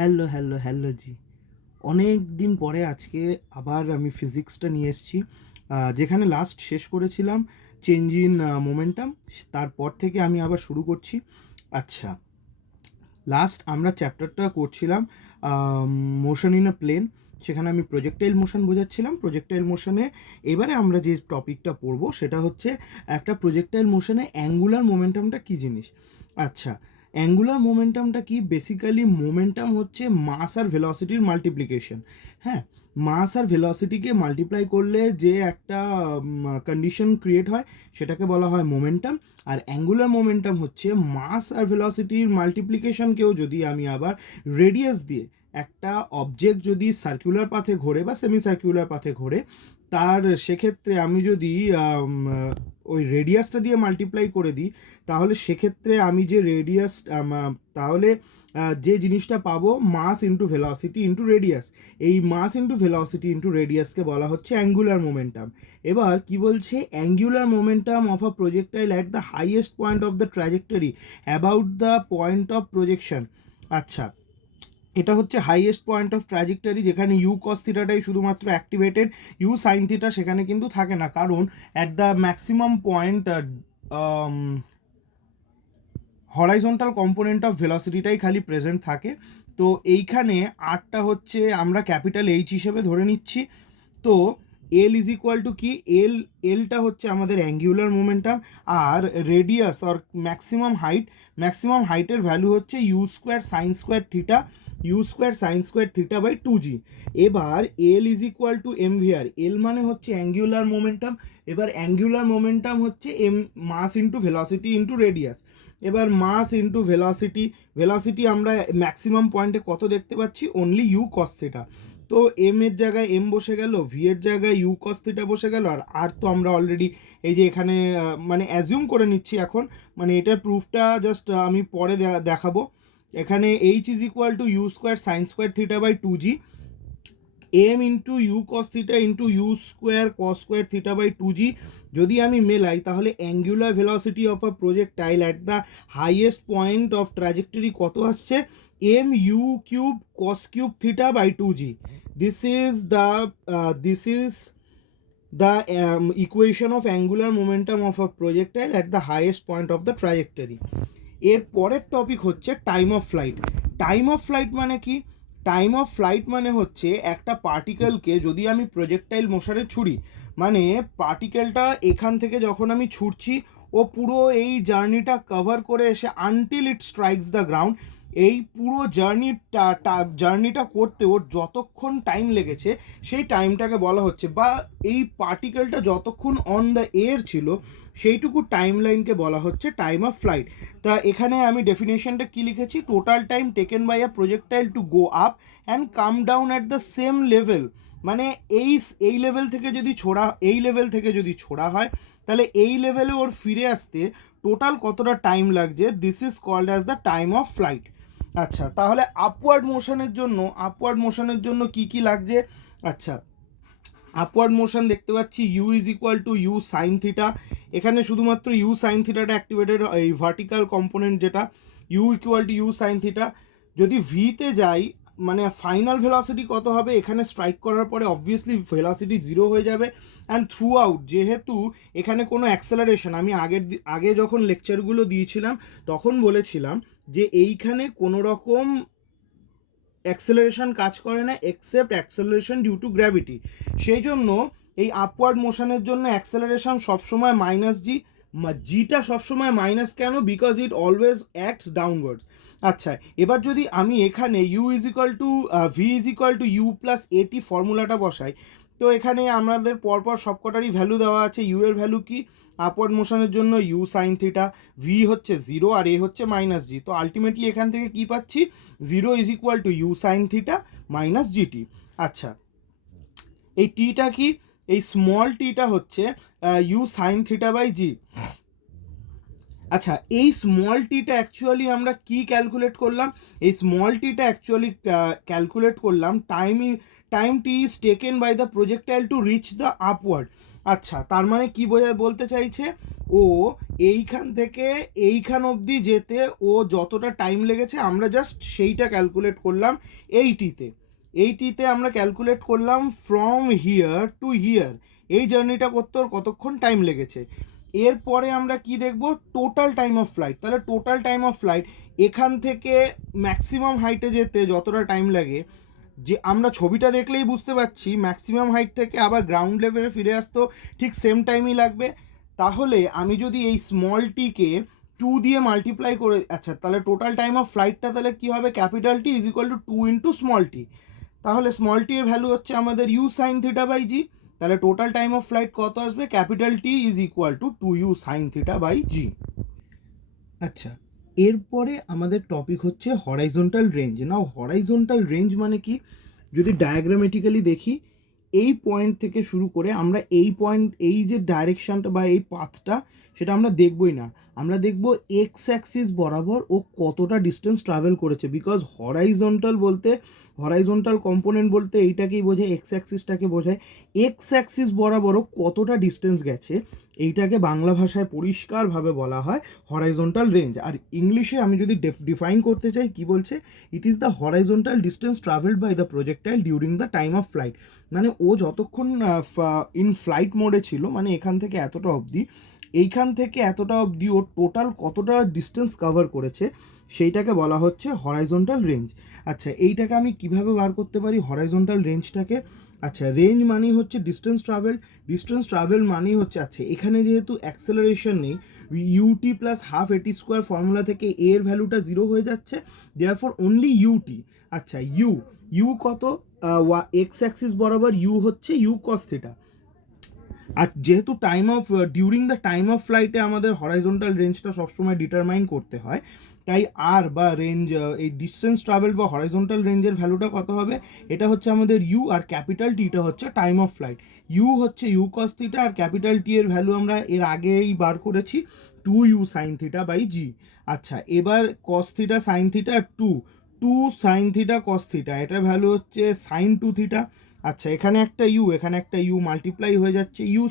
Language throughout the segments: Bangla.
হ্যালো হ্যালো হ্যালো জি। অনেক দিন পরে আজকে আবার আমি ফিজিক্সটা নিয়ে এসেছি, যেখানে লাস্ট শেষ করেছিলাম চেঞ্জ ইন মোমেন্টাম। তারপর থেকে আমি আবার শুরু করছি। আচ্ছা, লাস্ট আমরা চ্যাপ্টারটা করছিলাম মোশন ইন আ প্লেন। সেখানে আমি প্রজেক্টাইল মোশন বোঝাচ্ছিলাম। প্রজেক্টাইল মোশনে এবারে আমরা যে টপিকটা পড়বো সেটা হচ্ছে একটা প্রজেক্টাইল মোশনে অ্যাঙ্গুলার মোমেন্টামটা কী জিনিস। আচ্ছা, অ্যাঙ্গুলার মোমেন্টামটা কি? বেসিক্যালি মোমেন্টাম হচ্ছে মাস আর ভেলোসিটির মাল্টিপ্লিকেশন। হ্যাঁ, মাস আর ভেলোসিটিকে মাল্টিপ্লাই করলে যে একটা কন্ডিশন ক্রিয়েট হয় সেটাকে বলা হয় মোমেন্টাম। আর অ্যাঙ্গুলার মোমেন্টাম হচ্ছে মাস আর ভেলোসিটির মাল্টিপ্লিকেশনকেও যদি আমি আবার রেডিয়াস দিয়ে, একটা অবজেক্ট যদি সার্কুলার পাথে ঘোরে বা সেমি সার্কুলার পাথে ঘোরে, তার সেক্ষেত্রে আমি যদি ওই রেডিয়াসটা দিয়ে মাল্টিপ্লাই করে দিই, তাহলে সেক্ষেত্রে আমি যে রেডিয়াস, তাহলে যে জিনিসটা পাবো mass into velocity into radius. এই মাস ইন্টু ভেলোসিটি ইন্টু রেডিয়াসকে বলা হচ্ছে অ্যাঙ্গুলার মোমেন্টাম। এবার কি বলছে? Angular momentum of a projectile at the highest point of the trajectory about the point of projection. আচ্ছা, এটা হচ্ছে হাইয়েস্ট পয়েন্ট অফ ট্র্যাজেক্টরি, যেখানে ইউ কস থিটাটাই শুধুমাত্র অ্যাক্টিভেটেড, ইউ সাইন থিটা সেখানে কিন্তু থাকে না, কারণ at the maximum point horizontal component of ভেলোসিটিটাই খালি প্রেজেন্ট থাকে। তো এইখানে আরটা হচ্ছে আমরা ক্যাপিটাল এইচ হিসেবে ধরে নিচ্ছি। তো এল ইজ ইকুয়াল টু কি? এলটা হচ্ছে আমাদের অ্যাঙ্গুলার মোমেন্টাম, আর রেডিয়াস অর ম্যাক্সিমাম হাইটের ভ্যালু হচ্ছে u square sine square theta, by 2g। এবার L is equal to m VR. L মানে হচ্ছে অ্যাঙ্গুলার মোমেন্টাম। এবার অ্যাঙ্গুলার মোমেন্টাম হচ্ছে m, mass into velocity into radius. এবার মাস ইন্টু ভেলোসিটি আমরা ম্যাক্সিমাম পয়েন্টে কত দেখতে পাচ্ছি? Only u cos theta. তো এম এর জায়গায় এম বসে গেল, ভি এর জায়গায় ইউ কস থিটা বসে গেল, আর তো আমরা অলরেডি এই যে এখানে মানে অ্যাজিউম করে নিচ্ছি এখন, মানে এটার প্রুফটা জাস্ট আমি পরে দেখাবো। এখানে H is equal to u square sine square theta by 2g, M into u cos theta into u square cos square theta by 2g। যদি আমি মেলাই তাহলে angular velocity of a projectile at the highest point of trajectory কত আসছে? M u cube cos cube theta by 2g। This is the equation of angular momentum of a projectile at the highest point of the trajectory. এর পরের টপিক হচ্ছে time of flight. Time of flight মানে কি? টাইম অফ ফ্লাইট মানে হচ্ছে একটা পার্টিকেলকে যদি আমি প্রজেক্টাইল মোশনে ছুড়ি, মানে পার্টিকেলটা এখান থেকে যখন আমি ছুটছি, ও পুরো এই জার্নিটা কভার করে এসে until it strikes the ground, এই পুরো জার্নিটা করতে ওর যতক্ষণ টাইম লেগেছে সেই টাইমটাকে বলা হচ্ছে, বা এই পার্টিকেলটা যতক্ষণ অন দ্য এয়ার ছিল সেইটুকু টাইম লাইনকে বলা হচ্ছে টাইম অফ ফ্লাইট। তা এখানে আমি ডেফিনেশনটা কি লিখেছি? Total time taken by a projectile to go up and come down at the same level. মানে এই লেভেল থেকে যদি ছোড়া হয়, তাহলে এই লেভেলে ওর ফিরে আসতে টোটাল কতটা টাইম লাগছে, this is called as the time of flight. আচ্ছা, তাহলে আপওয়ার্ড মোশনের জন্য কি কি লাগছে? আচ্ছা, আপওয়ার্ড মোশন দেখতে পাচ্ছি u is equal to u sine theta. এখানে শুধুমাত্র ইউ সাইন থিটাটা অ্যাক্টিভেটেড, এই ভার্টিক্যাল কম্পোনেন্ট যেটা u equal to u sine theta. যদি ভিতে যাই, মানে ফাইনাল ভেলোসিটি কত হবে? এখানে স্ট্রাইক করার পরে অবভিয়াসলি ভেলোসিটি 0 হয়ে যাবে। অ্যান্ড থ্রু আউট যেহেতু এখানে কোনো অ্যাক্সেলারেশন, আমি আগে যখন লেকচারগুলো দিয়েছিলাম তখন বলেছিলাম যে এইখানে কোনো রকম অ্যাক্সেলারেশন কাজ করে না except acceleration due to gravity. সেই জন্য এই আপওয়ার্ড মোশনের জন্য অ্যাক্সেলারেশন সবসময় -g। জিটা সবসময় মাইনাস কেন? Because it always acts downwards. আচ্ছা, এবার যদি আমি এখানে u is equal to v is equal to u plus at ফর্মুলাটা বসাই, তো এখানে আমাদের পরপর সবকটারই ভ্যালু দেওয়া আছে। ইউ এর ভ্যালু কি? আপওয়ার্ড মোশনের জন্য ইউ সাইন থিটা, ভি হচ্ছে 0 আর এ হচ্ছে -g। তো আলটিমেটলি এখান থেকে কি পাচ্ছি? 0 is equal to u sine theta minus g t. আচ্ছা, এই টিটা কি? এই স্মল টিটা হচ্ছে u sine theta by g. আচ্ছা, এই স্মল টিটা অ্যাকচুয়ালি আমরা কি ক্যালকুলেট করলাম? এই স্মল টিটা অ্যাকচুয়ালি ক্যালকুলেট করলাম time t is taken by the projectile to reach the upward. আচ্ছা, তার মানে কি বলতে চাইছে, ও এইখান থেকে এইখান অবধি যেতে ও যতটা টাইম লেগেছে আমরা জাস্ট সেইটা ক্যালকুলেট করলাম এইটিতে আমরা ক্যালকুলেট করলাম ফ্রম হিয়ার টু হিয়ার এই জার্নিটা করতে ওর কতক্ষণ টাইম লেগেছে। এরপরে আমরা কি দেখব, টোটাল টাইম অফ ফ্লাইট। তাহলে টোটাল টাইম অফ ফ্লাইট এখান থেকে ম্যাক্সিমাম হাইটে যেতে যতটা টাইম লাগে, যে আমরা ছবিটা দেখলেই বুঝতে পারছি ম্যাক্সিমাম হাইট থেকে আবার গ্রাউন্ড লেভেলে ফিরে আসতেও ঠিক সেম টাইমই লাগবে। তাহলে আমি যদি এই স্মল টিকে 2 দিয়ে মাল্টিপ্লাই করে, আচ্ছা তাহলে টোটাল টাইম অফ ফ্লাইটটা তাহলে কী হবে, capital T is equal to 2 into small t. তাহলে স্মল টি এর ভ্যালু হচ্ছে আমাদের u sine theta by g. তাহলে টোটাল টাইম অফ ফ্লাইট কত আসবে, capital T is equal to 2u sine theta by g. আচ্ছা, এরপরে আমাদের টপিক হচ্ছে horizontal range. Now horizontal range মানে কি, যদি ডায়াগ্রামেটিক্যালি দেখি, এই পয়েন্ট থেকে শুরু করে আমরা এই যে ডাইরেকশানটা বা এই পাথটা সেটা আমরা দেখবই না, আমরা দেখব এক্স অ্যাক্সিস বরাবর ও কতটা ডিস্টেন্স ট্রাভেল করেছে। বিকজ হরাইজন্টাল কম্পোনেন্ট বলতে এইটাকেই বোঝায়, এক্স অ্যাক্সিসটাকে বোঝায়। এক্স অ্যাক্সিস বরাবরও কতটা ডিস্টেন্স গেছে এইটাকে বাংলা ভাষায় পরিষ্কারভাবে বলা হয় হরাইজন্টাল রেঞ্জ। আর ইংলিশে আমি যদি ডিফাইন করতে চাই, কি বলছে, it is the horizontal distance travelled by the projectile during the time of flight. মানে ও যতক্ষণ ইন ফ্লাইট মোডে ছিল, মানে এখান থেকে এতটা অবধি, এইখান থেকে এতটা অবধি ও টোটাল কতটা ডিস্টেন্স কভার করেছে সেইটাকে বলা হচ্ছে হরাইজন্টাল রেঞ্জ। আচ্ছা, এইটাকে আমি কিভাবে বার করতে পারি হরাইজন্টাল রেঞ্জটাকে? আচ্ছা, রেঞ্জ মানেই হচ্ছে ডিস্টেন্স ট্রাভেল মানেই হচ্ছে, আচ্ছা এখানে যেহেতু অ্যাক্সেলারেশন নেই, ইউটি প্লাস হাফ এটি স্কোয়ার ফর্মুলা থেকে এর ভ্যালুটা 0 হয়ে যাচ্ছে, দেয়ারফর অনলি ইউটি। আচ্ছা, ইউ কত, এক্স অ্যাক্সিস বরাবর ইউ হচ্ছে ইউ কস থিটা। আর যেহেতু ডিউরিং দ্য টাইম অফ ফ্লাইটে আমাদের হরাইজন্টাল রেঞ্জটা সবসময় ডিটারমাইন করতে হয়, তাই আর বা রেঞ্জ, এই ডিস্টেন্স ট্রাভেল বা হরাইজন্টাল রেঞ্জের ভ্যালুটা কত হবে, এটা হচ্ছে আমাদের ইউ, আর ক্যাপিটাল টিটা হচ্ছে টাইম অফ ফ্লাইট। ইউ হচ্ছে ইউ কস থিটা, আর ক্যাপিটাল টি এর ভ্যালু আমরা এর আগেই বার করেছি 2u sine theta by g. আচ্ছা, এবার cos theta sine theta 2 sine theta cos theta, এটার ভ্যালু হচ্ছে সাইন 2 থিটা। আচ্ছা, এখানে একটা ইউ মাল্টিপ্লাই হয়ে যাচ্ছে u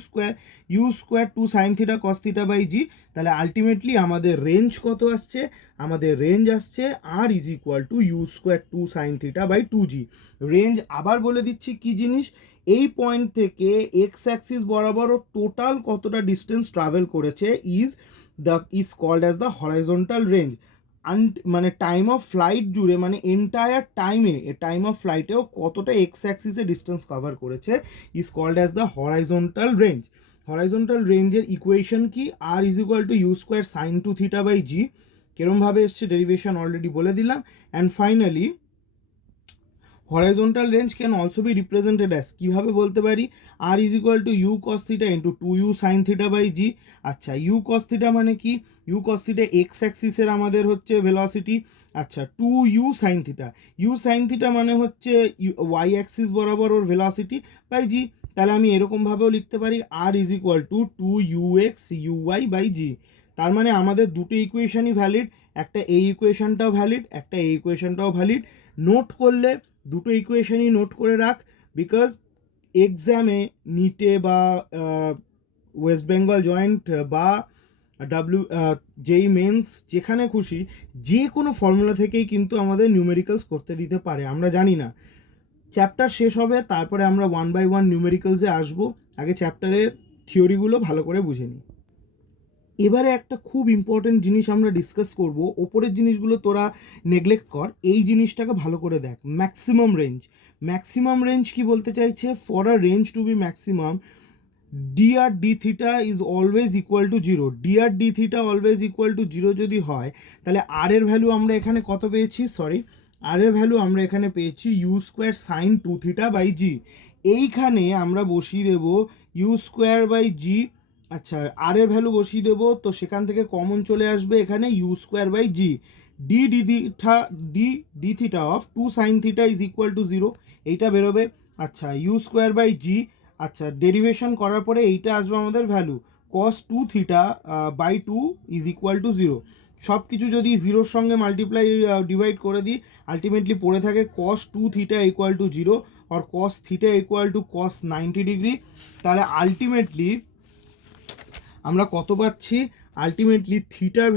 square 2 sine theta cos theta by g. তাহলে আলটিমেটলি আমাদের রেঞ্জ কত আসছে, আমাদের রেঞ্জ আসছে R is equal to u square 2 sine theta by 2জি। রেঞ্জ আবার বলে দিচ্ছি কি জিনিস, এই পয়েন্ট থেকে এক্স অ্যাক্সিস বরাবর টোটাল কতটা ডিস্টেন্স ট্রাভেল করেছে is called as the horizontal range. মানে টাইম অফ ফ্লাইট জুড়ে, মানে এন্টায়ার টাইম অফ ফ্লাইটেও কতটা এক্স অ্যাক্সিসে ডিস্টেন্স কভার করেছে is called as the horizontal range. Horizontal রেঞ্জের ইকুয়েশন কি, R is equal to u square sine 2 theta by g. কেরমভাবে এসছে ডেরিভেশন অলরেডি বলে দিলাম। And finally horizontal range can also be represented as, কীভাবে বলতে পারি, R is equal to u cos theta into 2u sine theta by g. আচ্ছা, ইউ কস থিটা মানে কি, ইউ কস থিটা এক্স অ্যাক্সিসের আমাদের হচ্ছে ভেলোসিটি। আচ্ছা, 2u সাইন থিটা মানে হচ্ছে ওয়াই অ্যাক্সিস বরাবর ওর ভেলোসিটি বাই জি। তাহলে আমি এরকমভাবেও লিখতে পারি R is equal to 2ux uy by g. তার মানে আমাদের দুটো ইকুয়েশনই ভ্যালিড, একটা এই ইকুয়েশনটাও ভ্যালিড, একটা এই ইকুয়েশনটাও ভ্যালিড। নোট করলে দুটো ইকুয়েশনই নোট করে রাখ, বিকজ এক্সামে নিটে বা ওয়েস্ট বেঙ্গল জয়েন্ট বা যেই মেন্স যেখানে খুশি যে কোনো ফর্মুলা থেকেই কিন্তু আমাদের নিউমেরিক্যালস করতে দিতে পারে, আমরা জানি না। চ্যাপ্টার শেষ হবে, তারপরে আমরা 1 বাই 1 নিউমেরিক্যালসে আসবো, আগে চ্যাপ্টারের থিওরিগুলো ভালো করে বুঝে নিই। এবারে একটা খুব ইম্পর্টেন্ট জিনিস আমরা ডিসকাস করব, ওপরের জিনিসগুলো তোরা নেগলেক্ট কর, এই জিনিসটাকে ভালো করে দেখ। ম্যাক্সিমাম রেঞ্জ কি বলতে চাইছে, for a range to be maximum d r d theta is always equal to 0। D r d theta always equal to 0 যদি হয়, তাহলে আর এর ভ্যালু আমরা এখানে কত পেয়েছি, আর এর ভ্যালু আমরা এখানে পেয়েছি u square sine 2 theta by g. এইখানে আমরা বসিয়ে দেব ইউ স্কোয়ার বাই জি। আচ্ছা, আর এর ভ্যালু বসিয়ে দেবো, তো সেখান থেকে কমন চলে আসবে এখানে u square by g. D theta of 2 sine theta is equal to 0, এইটা বেরোবে। আচ্ছা, ইউ স্কোয়ার বাই জি। আচ্ছা, ডেরিভেশন করার পরে এইটা আসবে আমাদের value cos 2 theta by 2 is equal to 0। সব কিছু যদি জিরোর সঙ্গে মাল্টিপ্লাই ডিভাইড করে দিই, আলটিমেটলি পড়ে থাকে cos 2 থিটা ইকুয়াল টু 0 আর cos theta equal to cos 90 degree. তাহলে আলটিমেটলি আমরা কত পাচ্ছি? আলটিমেটলি থিটার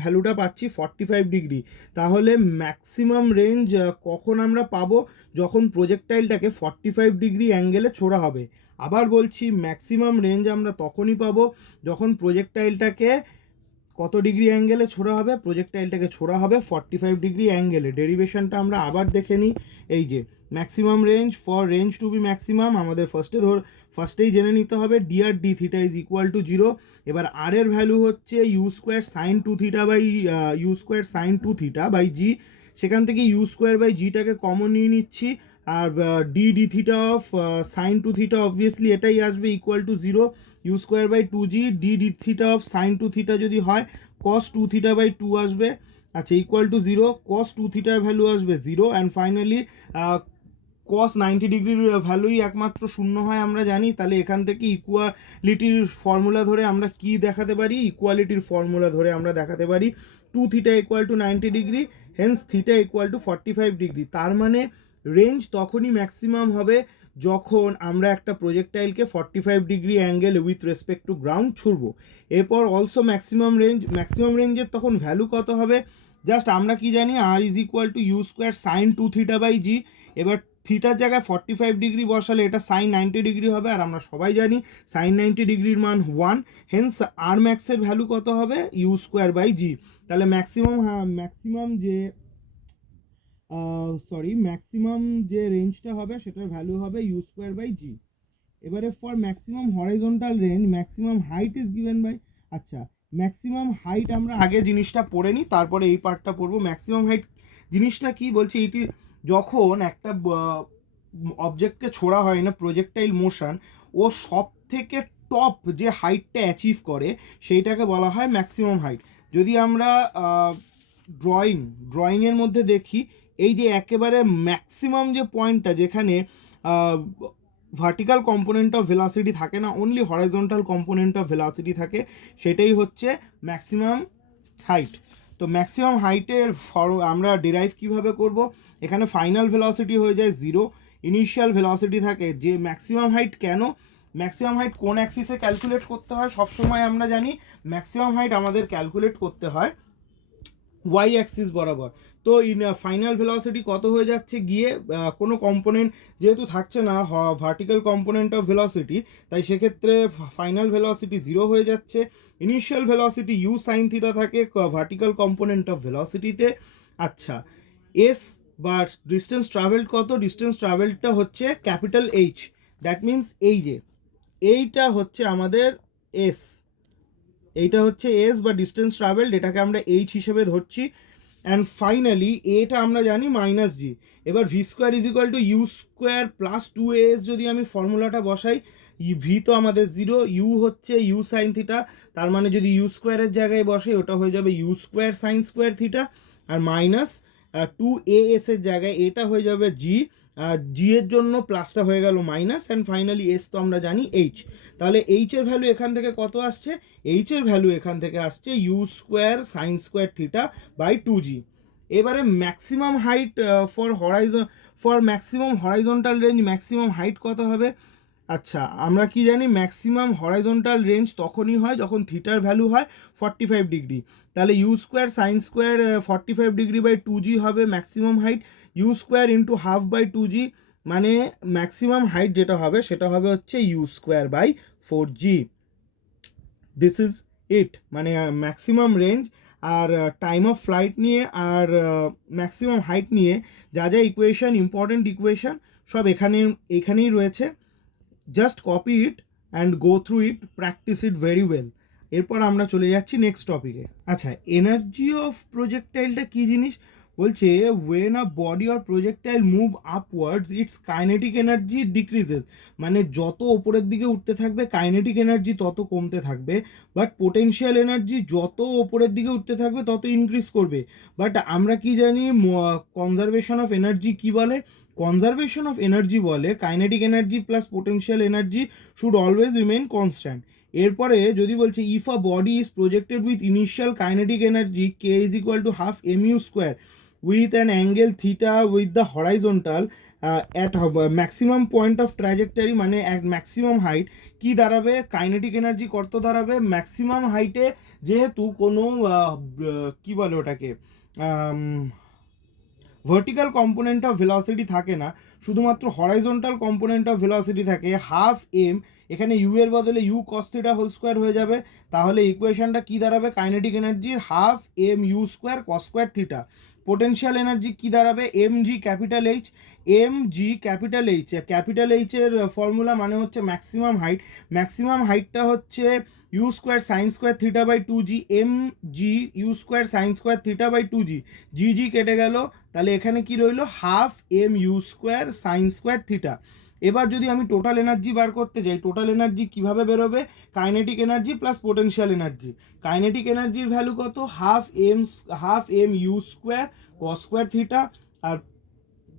ভ্যালুটা পাচ্ছি 45 ডিগ্রি। তাহলে ম্যাক্সিমাম রেঞ্জ কখন আমরা পাবো? যখন প্রজেক্টাইলটাকে 45 ডিগ্রি অ্যাঙ্গেলে ছোড়া হবে। আবার বলছি, ম্যাক্সিমাম রেঞ্জ আমরা তখনই পাবো যখন প্রজেক্টাইলটাকে কত ডিগ্রি অ্যাঙ্গেলে ছোড়া হবে? প্রজেক্টাইলটাকে ছোড়া হবে 45 ডিগ্রি অ্যাঙ্গেলে। ডেরিভেশনটা আমরা আবার দেখে নিই। এই যে maximum range, for range to be maximum আমাদের ফার্স্টেই জেনে নিতে হবে d r d theta is equal to 0। এবার আর এর ভ্যালু হচ্ছে u square sine 2 theta by u square sine 2 theta by g. সেখান থেকে ইউ স্কোয়ার বাই জিটাকে কমন নিয়ে নিচ্ছি, আর d d theta of sine 2 theta obviously এটাই আসবে equal to 0। U square by 2g D d theta of sine 2 theta যদি হয় cos 2 থিটা বাই 2 আসবে, আচ্ছা ইকুয়াল টু 0। cos 2 থিটার ভ্যালু আসবে 0 অ্যান্ড ফাইনালি cos 90 ডিগ্রির ভ্যালুই একমাত্র শূন্য হয় আমরা জানি। তাহলে এখান থেকে ইকুয়ালিটির ফর্মুলা ধরে আমরা কি দেখাতে পারি? ইকুয়ালিটির ফর্মুলা ধরে আমরা দেখাতে পারি 2 theta equal to 90 degree, hence theta equal to 45 degree. তার মানে রেঞ্জ তখনই ম্যাক্সিমাম হবে যখন আমরা একটা প্রজেক্টাইলকে 45 degree angle with respect to ground ছুড়বো। এরপর অলসো ম্যাক্সিমাম রেঞ্জের তখন ভ্যালু কত হবে? জাস্ট আমরা কি জানি, R is equal to u square sine 2 theta by g. এবার থিটার জায়গায় 45 ডিগ্রি বসালে এটা সাইন 90 ডিগ্রি হবে, আর আমরা সবাই জানি সাইন 90 ডিগ্রির মান 1, হেন্স আর ম্যাক্সের ভ্যালু কত হবে? You square by g. তাহলে ম্যাক্সিমাম যে রেঞ্জটা হবে সেটার ভ্যালু হবে ইউ স্কোয়ার বাই জি। এবারে for maximum horizontal range maximum height is given by, আচ্ছা ম্যাক্সিমাম হাইট আমরা আগে জিনিসটা পড়ে নিই, তারপরে এই পার্টটা পড়বো। ম্যাক্সিমাম হাইট জিনিসটা কি বলছে? এটি যখন একটা অবজেক্টকে ছোড়া হয় না প্রজেক্টাইল মোশন, ও সব থেকে টপ যে হাইটটা অ্যাচিভ করে সেইটাকে বলা হয় ম্যাক্সিমাম হাইট। যদি আমরা ড্রয়িংয়ের মধ্যে দেখি, এই যে একেবারে ম্যাক্সিমাম যে পয়েন্টটা যেখানে ভার্টিক্যাল কম্পোনেন্ট অফ ভেলোসিটি থাকে না, only horizontal component of velocity থাকে, সেটাই হচ্ছে ম্যাক্সিমাম হাইট। তো ম্যাক্সিমাম হাইটের আমরা ডিরাইভ কিভাবে করব? এখানে ফাইনাল ভেলোসিটি হয়ে যায় 0, ইনিশিয়াল ভেলোসিটি থাকে। যে ম্যাক্সিমাম হাইট কেন, ম্যাক্সিমাম হাইট কোন অ্যাক্সিসে ক্যালকুলেট করতে হয়? সবসময় আমরা জানি ম্যাক্সিমাম হাইট আমাদের ক্যালকুলেট করতে হয় ওয়াই অ্যাক্সিস বরাবর। তো ফাইনাল ভেলোসিটি কত হয়ে যাচ্ছে গিয়ে, কোনো কম্পোনেন্ট যেহেতু থাকছে না ভার্টিক্যাল কম্পোনেন্ট অফ ভেলোসিটি, তাই সেক্ষেত্রে ফাইনাল ভেলোসিটি 0 হয়ে যাচ্ছে। Initial velocity u sine theta থাকে ভার্টিক্যাল কম্পোনেন্ট অফ ভেলোসিটিতে। আচ্ছা, এস বা ডিস্টেন্স ট্রাভেলড কত? ডিস্টেন্স ট্রাভেলডটা হচ্ছে ক্যাপিটাল এইচ, দ্যাট মিন্স এইটা হচ্ছে আমাদের এস, এইটা হচ্ছে এস বা ডিস্টেন্স ট্রাভেলড, এটাকে আমরা এইচ হিসেবে ধরছি। অ্যান্ড ফাইনালি এটা আমরা জানি মাইনাস জি। এবার v square is equal to u square plus 2as যদি আমি ফর্মুলাটা বসাই, ভি তো আমাদের 0, ইউ হচ্ছে ইউ সাইন থিটা, তার মানে যদি ইউ স্কোয়ারের জায়গায় বসে ওটা হয়ে যাবে u square sine square theta, আর মাইনাস 2as এর জায়গায় এটা হয়ে যাবে জি, জি এর জন্য প্লাসটা হয়ে গেল মাইনাস, অ্যান্ড ফাইনালি এস তো আমরা জানি এইচ। তাহলে এইচ এর ভ্যালু এখান থেকে কত আসছে? এইচ এর ভ্যালু এখান থেকে আসছে u square sine square theta by 2g। এবারে maximum height for maximum horizontal range maximum height কত হবে? আচ্ছা, আমরা কি জানি ম্যাক্সিমাম হরাইজন্টাল রেঞ্জ তখনই হয় যখন থিটার ভ্যালু হয় 45 ডিগ্রি। তাহলে u square sine square 45 degree by 2g হবে maximum height, u square into half by 2g, মানে ম্যাক্সিমাম হাইট যেটা হবে সেটা হবে হচ্ছে u square by 4g। This is it, মানে ম্যাক্সিমাম রেঞ্জ আর টাইম অফ ফ্লাইট নিয়ে আর ম্যাক্সিমাম হাইট নিয়ে যা যা ইকুয়েশন, ইম্পর্টেন্ট ইকুয়েশন সব এখানেই রয়েছে। Just copy it and go through it, practice it very well. এরপর আমরা চলে যাচ্ছি নেক্সট টপিকে। আচ্ছা, এনার্জি অফ প্রজেক্টাইলটা কী জিনিস? বলছে when a body or projectile move upwards its kinetic energy decreases, মানে যত ওপরের দিকে উঠতে থাকবে কাইনেটিক এনার্জি তত কমতে থাকবে, বাট পোটেনশিয়াল এনার্জি যত ওপরের দিকে উঠতে থাকবে তত ইনক্রিজ করবে। বাট আমরা কি জানি কনজারভেশন অফ এনার্জি কি বলে? কনজারভেশন অফ এনার্জি বলে kinetic energy plus potential energy should always remain constant. এরপরে যদি বলছে if a body is projected with initial kinetic energy K is equal to half mu square with an angle theta with the horizontal at maximum point of trajectory মানে at maximum height কি দাঁড়াবে, কাইনেটিক এনার্জি কত দাঁড়াবে, ম্যাক্সিমাম হাইটে যেহেতু কোনো কি বলে ওটাকে ভার্টিক্যাল কম্পোনেন্ট অফ ভেলোসিটি থাকে না, শুধুমাত্র হরাইজন্টাল কম্পোনেন্ট অফ ভেলোসিটি থাকে, হাফ এম, এখানে ইউ এর বদলে u cos theta whole square হয়ে যাবে, তাহলে ইকুয়েশনটা কী দাঁড়াবে, কাইনেটিক এনার্জির half M u square cos square theta. Potential energy কী দাঁড়াবে, m g capital H, m g capital H, capital এইচের ফর্মুলা মানে হচ্ছে ম্যাক্সিমাম হাইট, ম্যাক্সিমাম হাইটটা হচ্ছে u square sine square theta by two g, m g u square sine square theta by two g, g g কেটে গেল, তাহলে এখানে কি রইল half M u square sine square theta. এবার যদি আমি টোটাল এনার্জি বার করতে যাই, টোটাল এনার্জি কিভাবে বেরোবে, kinetic energy plus potential energy. Kinetic এনার্জির ভ্যালু কত, half M u square cos square theta, আর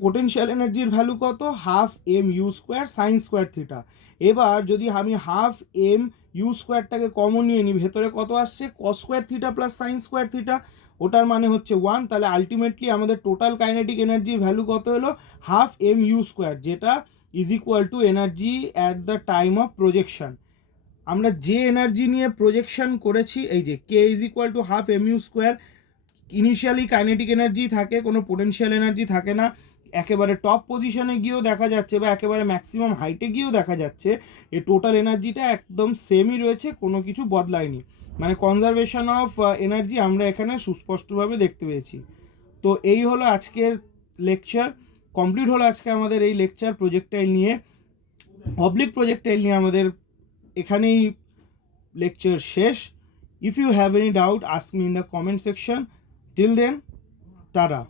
পোটেনশিয়াল এনার্জির ভ্যালু কত, half M u square sine square theta. এবার যদি আমি হাফ এম ইউ স্কোয়ারটাকে কমন নিয়ে নিই, ভেতরে কত আসছে, cos square theta plus sine square theta, ওটার মানে হচ্ছে 1, তাহলে আলটিমেটলি আমাদের টোটাল কাইনেটিক এনার্জির ভ্যালু কত হলো, হাফ এম ইউ স্কোয়ার, যেটা is equal to energy at the time of projection. আমরা যে এনার্জি নিয়ে প্রজেকশন করেছি, এই যে K is equal to half M u square, initially kinetic energy থাকে, কোনো পোটেনশিয়াল এনার্জি থাকে না, একেবারে টপ পজিশনে গিয়েও দেখা যাচ্ছে বা একেবারে ম্যাক্সিমাম হাইটে গিয়েও দেখা যাচ্ছে এই টোটাল এনার্জিটা একদম সেমই রয়েছে, কোনো কিছু বদলায়নি, মানে কনজারভেশন অফ এনার্জি আমরা এখানে সুস্পষ্টভাবে দেখতে পেয়েছি। তো এই হলো আজকের লেকচার, কমপ্লিট হলো আজকে আমাদের এই লেকচার প্রজেক্টাইল নিয়ে, অবলিক প্রজেক্টাইল নিয়ে আমাদের এখানেই লেকচার শেষ। If you have any doubt ask me in the comment section. Till then, tata.